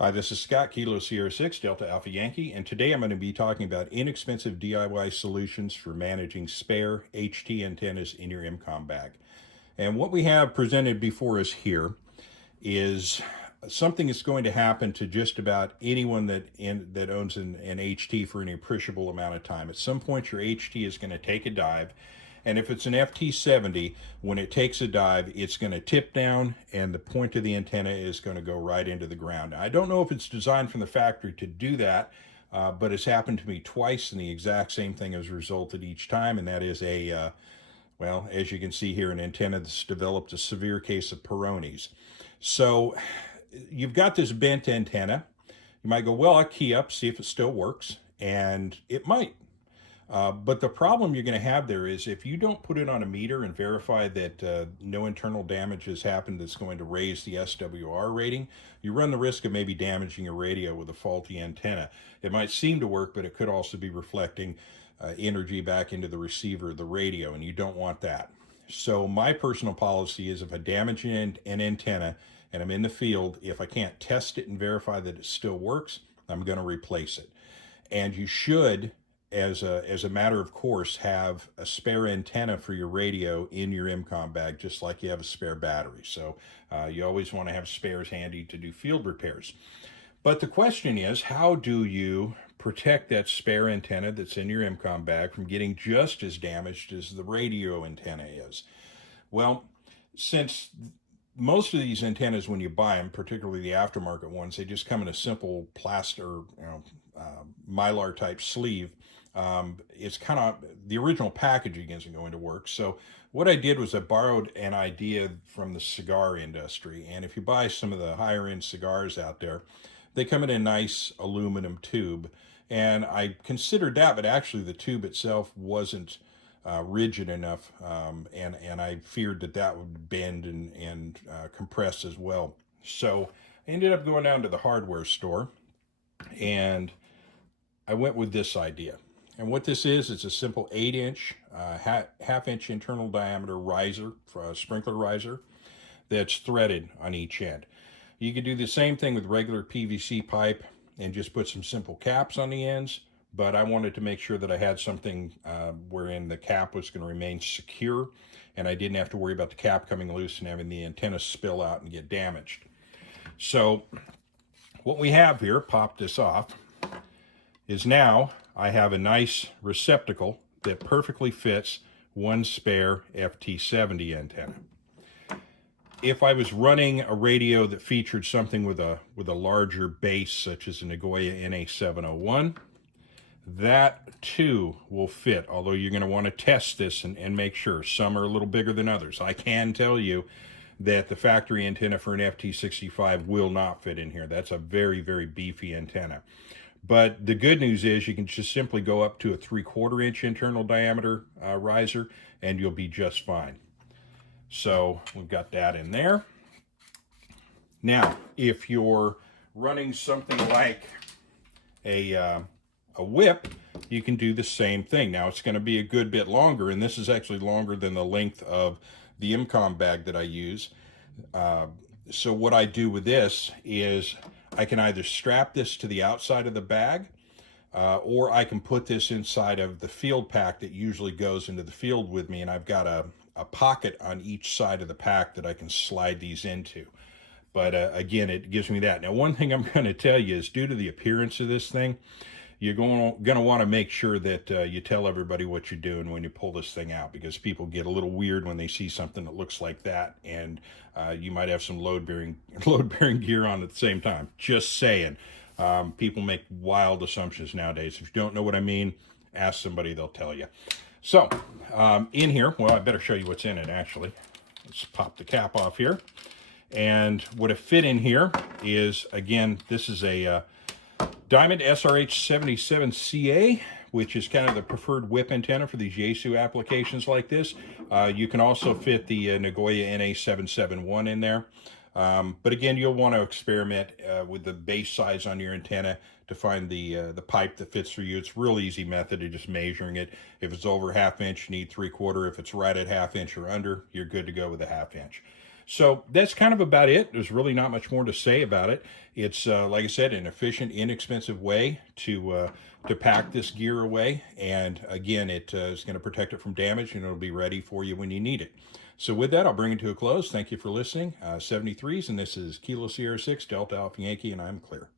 Hi, this is Scott, Kilo Sierra 6, Delta Alpha Yankee, and today I'm going to be talking about inexpensive DIY solutions for managing spare HT antennas in your EmComm bag. And what we have presented before us here is something that's going to happen to just about anyone that owns an HT for an appreciable amount of time. At some point, your HT is going to take a dive, and if it's an FT70, when it takes a dive, it's going to tip down, and the point of the antenna is going to go right into the ground. Now, I don't know if it's designed from the factory to do that, but it's happened to me twice, and the exact same thing has resulted each time, and that is well, as you can see here, an antenna that's developed a severe case of Peyronie's. So you've got this bent antenna. You might go, well, I'll key up, see if it still works, and it might. But the problem you're going to have there is if you don't put it on a meter and verify that no internal damage has happened that's going to raise the SWR rating, you run the risk of maybe damaging your radio with a faulty antenna. It might seem to work, but it could also be reflecting energy back into the receiver of the radio, and you don't want that. So my personal policy is if I damage an antenna and I'm in the field, if I can't test it and verify that it still works, I'm going to replace it. And you should, as a matter of course, have a spare antenna for your radio in your EmComm bag, just like you have a spare battery. So you always want to have spares handy to do field repairs. But the question is, how do you protect that spare antenna that's in your EmComm bag from getting just as damaged as the radio antenna is? Well, since most of these antennas, when you buy them, particularly the aftermarket ones, they just come in a simple plaster, mylar type sleeve. It's kind of the original packaging isn't going to work. So what I did was I borrowed an idea from the cigar industry. And if you buy some of the higher end cigars out there, they come in a nice aluminum tube. And I considered that, but actually the tube itself wasn't rigid enough, and I feared that would bend and compress as well. So I ended up going down to the hardware store, and I went with this idea. And what this is, it's a simple 8-inch, half-inch internal diameter riser, for a sprinkler riser, that's threaded on each end. You could do the same thing with regular PVC pipe and just put some simple caps on the ends, but I wanted to make sure that I had something wherein the cap was going to remain secure, and I didn't have to worry about the cap coming loose and having the antenna spill out and get damaged. So what we have here, pop this off, is now I have a nice receptacle that perfectly fits one spare FT70 antenna. If I was running a radio that featured something with a larger base, such as a Nagoya NA701, that too will fit, although you're going to want to test this and make sure. Some are a little bigger than others. I can tell you that the factory antenna for an FT65 will not fit in here. That's a very, very beefy antenna. But the good news is you can just simply go up to a 3/4 inch internal diameter riser and you'll be just fine. So we've got that in there. Now, if you're running something like a whip, you can do the same thing. Now, it's going to be a good bit longer, and this is actually longer than the length of the EmComm bag that I use. So what I do with this is I can either strap this to the outside of the bag, or I can put this inside of the field pack that usually goes into the field with me, and I've got a pocket on each side of the pack that I can slide these into. But again, it gives me that. Now, one thing I'm going to tell you is due to the appearance of this thing, you're going to want to make sure that you tell everybody what you're doing when you pull this thing out, because people get a little weird when they see something that looks like that, and you might have some load-bearing gear on at the same time. Just saying. People make wild assumptions nowadays. If you don't know what I mean, ask somebody, they'll tell you. So, in here, well, I better show you what's in it, actually. Let's pop the cap off here. And what it fit in here is, again, this is a Diamond SRH77CA, which is kind of the preferred whip antenna for these Yaesu applications like this. You can also fit the Nagoya NA771 in there. But again, you'll want to experiment with the base size on your antenna to find the pipe that fits for you. It's a real easy method of just measuring it. If it's over 1/2 inch, you need 3/4. If it's right at 1/2 inch or under, you're good to go with a 1/2 inch. So that's kind of about it. There's really not much more to say about it. It's like I said, an efficient, inexpensive way to pack this gear away, and again, it is going to protect it from damage, and it'll be ready for you when you need it. So with that, I'll bring it to a close. Thank you for listening. 73s, and this is Kilo Sierra 6 Delta Alpha Yankee, and I'm clear.